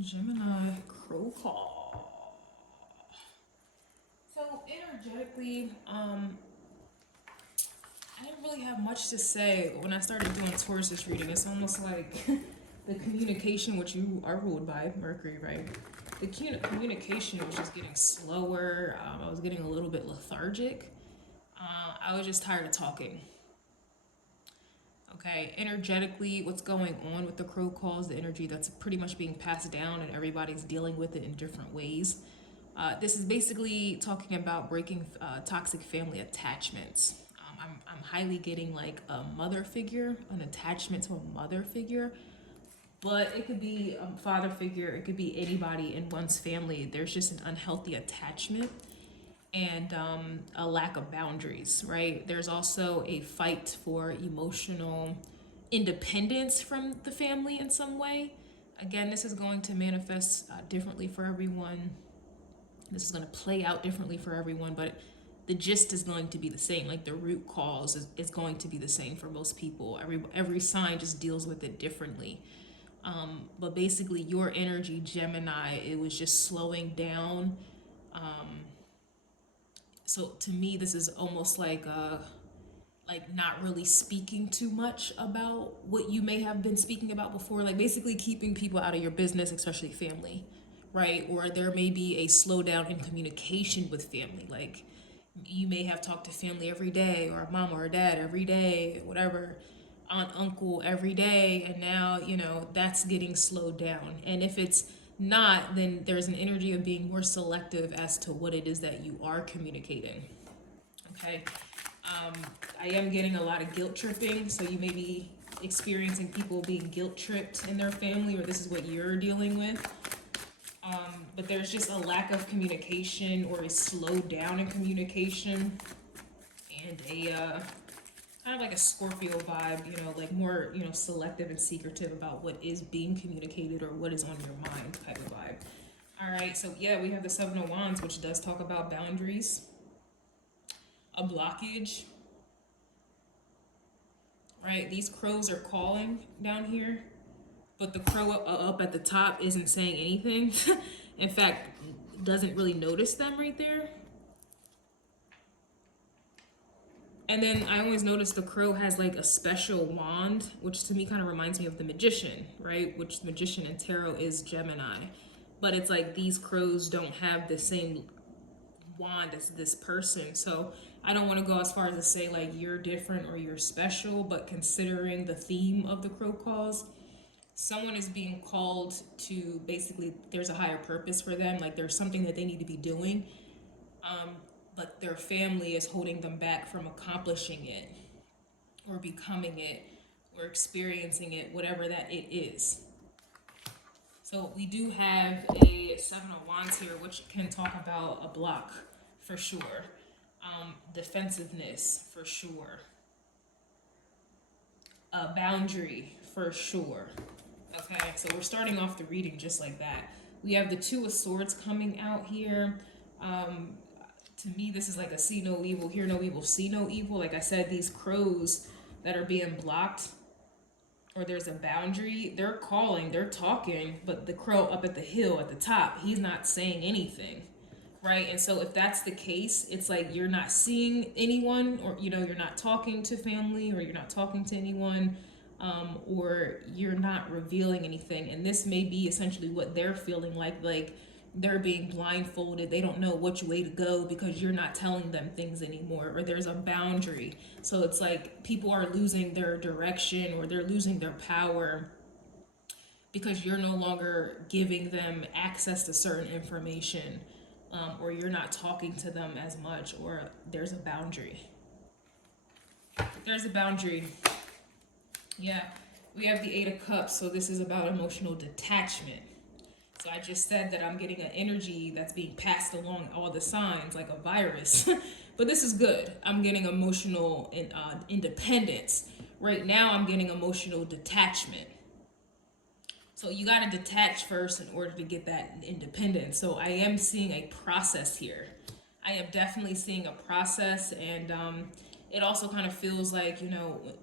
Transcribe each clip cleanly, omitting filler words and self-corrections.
Gemini crow call. So energetically, I didn't really have much to say when I started doing Taurus reading. It's almost like the communication, which you are ruled by Mercury, right? The communication was just getting slower. I was getting a little bit lethargic. I was just tired of talking. Okay, energetically, what's going on with the crow calls, the energy that's pretty much being passed down, and everybody's dealing with it in different ways. This is basically talking about breaking toxic family attachments. I'm highly getting like a mother figure, an attachment to a mother figure, but it could be a father figure, it could be anybody in one's family. There's just an unhealthy attachment and a lack of boundaries, right? There's also a fight for emotional independence from the family in some way. Again, this is going to manifest differently for everyone. This is going to play out differently for everyone, but the gist is going to be the same. Like the root cause is going to be the same for most people. Every sign just deals with it differently. But basically your energy, Gemini, it was just slowing down. So to me, this is almost like not really speaking too much about what you may have been speaking about before, like basically keeping people out of your business, especially family, right? Or there may be a slowdown in communication with family. Like you may have talked to family every day, or mom or dad every day, whatever, aunt, uncle every day, and now, that's getting slowed down. And if it's not, then there's an energy of being more selective as to what it is that you are communicating. Okay. I am getting a lot of guilt tripping, so you may be experiencing people being guilt tripped in their family, or this is what you're dealing with. But there's just a lack of communication, or a slowdown in communication, and a kind of like a Scorpio vibe, like more, selective and secretive about what is being communicated or what is on your mind type of vibe. All right, so yeah, we have the Seven of Wands, which does talk about boundaries, a blockage, right? These crows are calling down here, but the crow up at the top isn't saying anything. In fact, doesn't really notice them right there. And then I always notice the crow has like a special wand, which to me kind of reminds me of the magician, right? Which the magician in tarot is Gemini. But it's like these crows don't have the same wand as this person. So I don't want to go as far as to say like you're different or you're special, but considering the theme of the crow calls, someone is being called to basically, there's a higher purpose for them. Like there's something that they need to be doing. But their family is holding them back from accomplishing it or becoming it or experiencing it, whatever that it is. So we do have a Seven of Wands here, which can talk about a block for sure. Defensiveness for sure. A boundary for sure. Okay, so we're starting off the reading just like that. We have the Two of Swords coming out here. To me, this is like a see no evil, hear no evil, see no evil. Like I said, these crows that are being blocked, or there's a boundary, they're calling, they're talking, but the crow up at the hill at the top, he's not saying anything, right? And so if that's the case, it's like you're not seeing anyone, or you're not talking to family, or you're not talking to anyone, or you're not revealing anything. And this may be essentially what they're feeling like they're being blindfolded. They don't know which way to go because you're not telling them things anymore, or there's a boundary. So it's like people are losing their direction, or they're losing their power because you're no longer giving them access to certain information, or you're not talking to them as much, or there's a boundary. There's a boundary. Yeah, we have the Eight of Cups, so this is about emotional detachment. So I just said that I'm getting an energy that's being passed along all the signs like a virus. But this is good. I'm getting emotional independence. Right now I'm getting emotional detachment. So you got to detach first in order to get that independence. So I am seeing a process here. I am definitely seeing a process, and it also kind of feels like,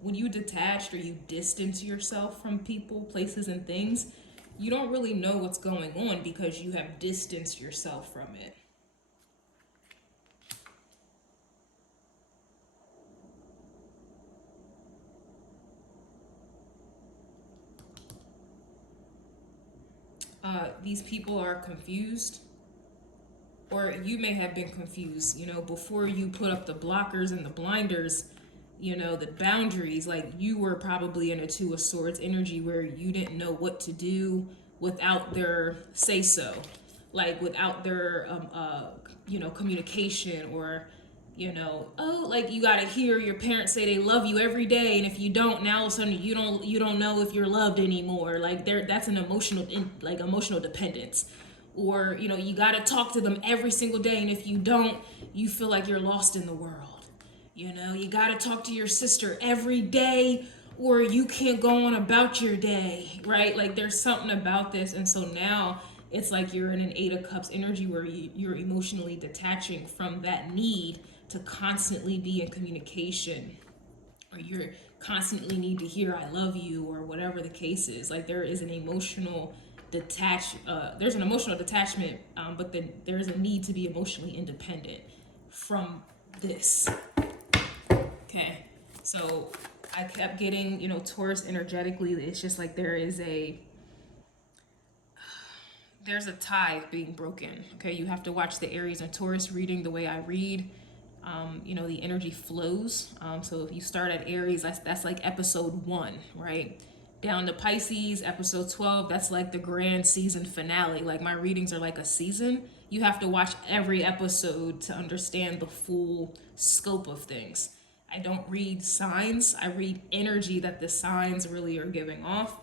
when you detached or you distance yourself from people, places, and things, you don't really know what's going on because you have distanced yourself from it. These people are confused, or you may have been confused, you know, before you put up the blockers and the blinders, you know, the boundaries. Like, you were probably in a Two of Swords energy where you didn't know what to do without their say so, like without their you know, communication, or you know, oh, like, you got to hear your parents say they love you every day, and if you don't, now all of a sudden you don't know if you're loved anymore. Like, that's an emotional like emotional dependence. Or, you know, you got to talk to them every single day, and if you don't, you feel like you're lost in the world. You know, you got to talk to your sister every day, or you can't go on about your day, right? Like, there's something about this. And so now it's like you're in an Eight of Cups energy where you're emotionally detaching from that need to constantly be in communication, or you're constantly need to hear I love you, or whatever the case is. Like, there is an emotional there's an emotional detachment, but then there's a need to be emotionally independent from this. Okay, so I kept getting, you know, Taurus energetically, it's just like there's a tie being broken. Okay, you have to watch the Aries and Taurus reading the way I read. You know, the energy flows. So if you start at Aries, that's like episode 1, right? Down to Pisces, episode 12, that's like the grand season finale. Like, my readings are like a season. You have to watch every episode to understand the full scope of things. I don't read signs, I read energy that the signs really are giving off.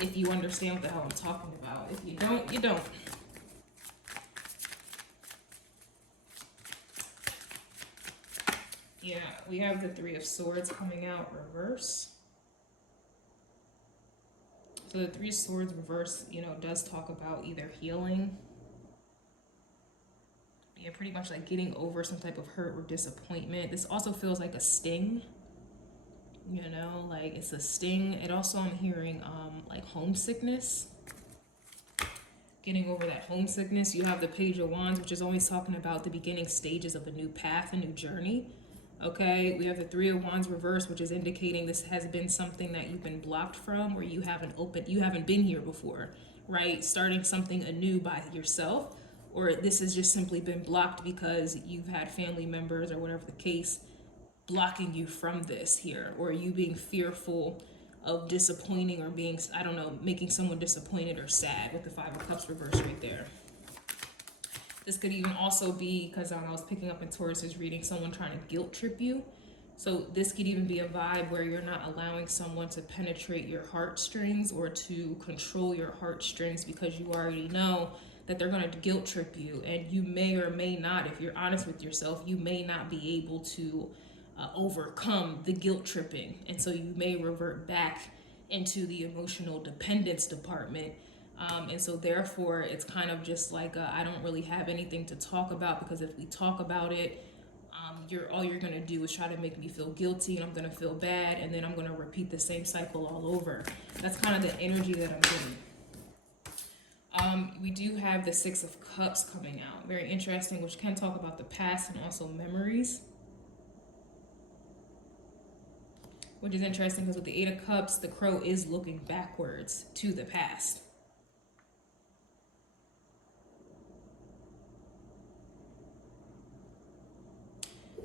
If you understand what the hell I'm talking about. If you don't, you don't. Yeah, we have the Three of Swords coming out reverse. So the Three of Swords reverse, you know, does talk about either healing, yeah, pretty much like getting over some type of hurt or disappointment. This also feels like a sting, you know, like it's a sting. It also, I'm hearing like homesickness, getting over that homesickness. You have the Page of Wands, which is always talking about the beginning stages of a new path, a new journey. Okay, we have the Three of Wands reverse, which is indicating this has been something that you've been blocked from, or you haven't been here before, right? Starting something anew by yourself, or this has just simply been blocked because you've had family members or whatever the case blocking you from this here, or you being fearful of disappointing, or being, I don't know, making someone disappointed or sad with the Five of Cups reverse right there. This could even also be, because I was picking up in Taurus's reading, someone trying to guilt trip you. So this could even be a vibe where you're not allowing someone to penetrate your heartstrings or to control your heartstrings, because you already know that they're going to guilt trip you. And you may or may not, if you're honest with yourself, you may not be able to overcome the guilt tripping. And so you may revert back into the emotional dependence department. And so therefore it's kind of just like I don't really have anything to talk about, because if we talk about it, all you're gonna do is try to make me feel guilty, and I'm gonna feel bad, and then I'm gonna repeat the same cycle all over. That's kind of the energy that I'm getting. We do have the Six of Cups coming out, very interesting, which can talk about the past and also memories. Which is interesting because with the Eight of Cups, the crow is looking backwards to the past.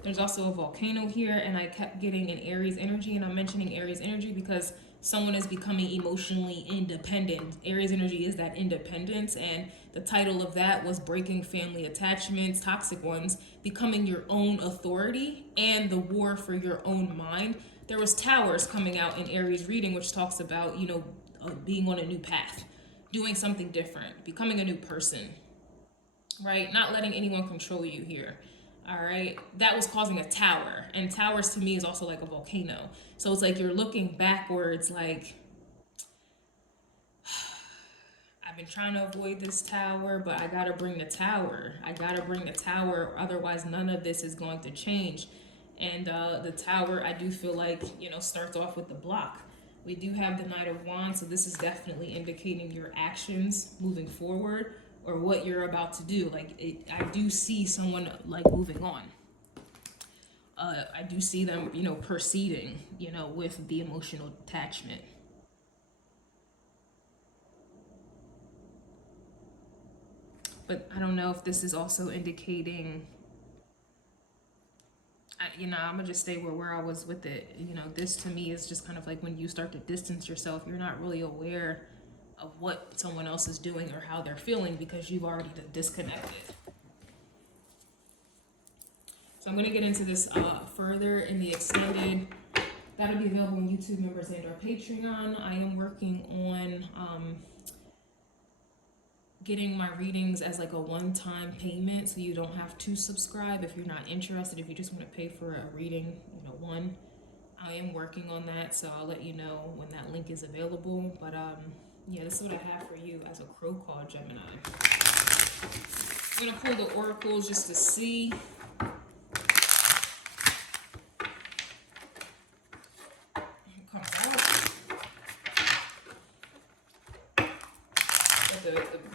There's also a volcano here, and I kept getting an Aries energy, and I'm mentioning Aries energy because someone is becoming emotionally independent. Aries energy is that independence, and the title of that was Breaking Family Attachments, Toxic Ones, Becoming Your Own Authority, and the War for Your Own Mind. There was Towers coming out in Aries reading, which talks about, you know, being on a new path, doing something different, becoming a new person, right? Not letting anyone control you here. All right, that was causing a tower, and towers to me is also like a volcano. So it's like you're looking backwards, like I've been trying to avoid this tower, but I gotta bring the tower. I gotta bring the tower, otherwise none of this is going to change. And the tower, I do feel like, you know, starts off with the block. We do have the Knight of Wands, so this is definitely indicating your actions moving forward or what you're about to do. Like, I do see someone like moving on. I do see them, you know, proceeding, you know, with the emotional attachment. But I don't know if this is also indicating, you know, I'm gonna just stay where I was with it. You know, this to me is just kind of like when you start to distance yourself, you're not really aware of what someone else is doing or how they're feeling because you've already disconnected. So I'm going to get into this further in the extended. That'll be available on YouTube members and our Patreon. I am working on getting my readings as like a one-time payment, so you don't have to subscribe if you're not interested. If you just want to pay for a reading, you know, one. I am working on that, so I'll let you know when that link is available. But yeah, this is what I have for you as a crow call, Gemini. I'm going to pull the oracles just to see.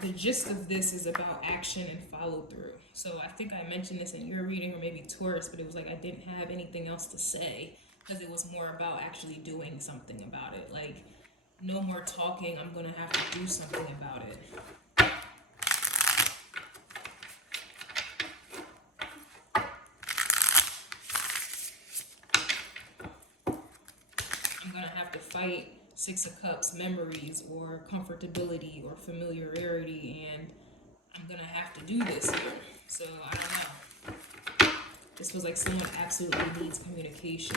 The gist of this is about action and follow through. So I think I mentioned this in your reading, or maybe Taurus, but it was like I didn't have anything else to say because it was more about actually doing something about it. Like, no more talking, I'm gonna have to do something about it. I'm gonna have to fight Six of Cups, memories, or comfortability, or familiarity, and I'm gonna have to do this here. So I don't know. This feels like someone absolutely needs communication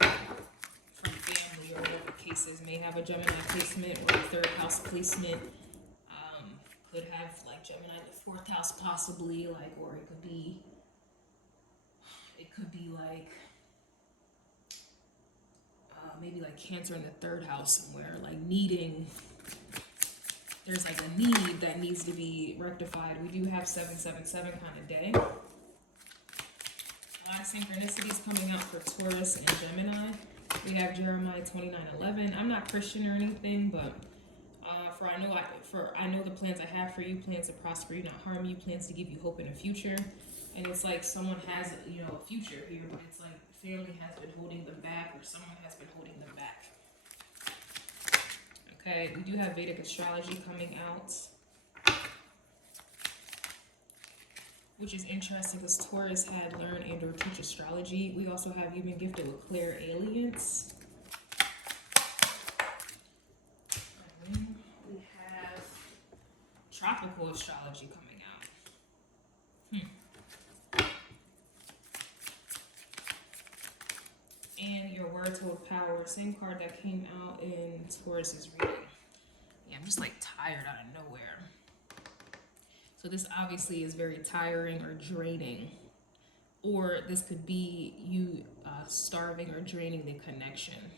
from family, or whatever cases. May have a Gemini placement or a third house placement. Could have like Gemini in the fourth house possibly, like, or it could be like maybe like Cancer in the third house somewhere, like needing, there's like a need that needs to be rectified. We do have 777 kind of day. A lot of synchronicities coming out for Taurus and Gemini. We have Jeremiah 29:11. I'm not Christian or anything, but I know the plans I have for you, plans to prosper you, not harm you, plans to give you hope in a future. And it's like someone has, you know, a future here, but it's like family has been holding them back, or someone has been holding them back. Okay, we do have Vedic astrology coming out, which is interesting because Taurus had learned and or teach astrology. We also have you been gifted with clairalience. We have tropical astrology coming out. And your words hold power. Same card that came out in Taurus's reading. Yeah, I'm just like tired out of nowhere. So this obviously is very tiring or draining. Or this could be you starving or draining the connection.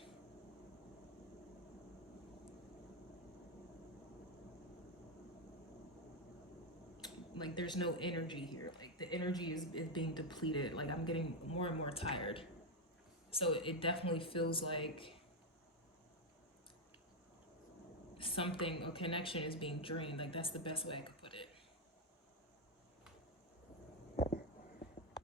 Like, there's no energy here. Like, the energy is being depleted. Like, I'm getting more and more tired. So it definitely feels like something, a connection is being drained. Like, that's the best way I could put it.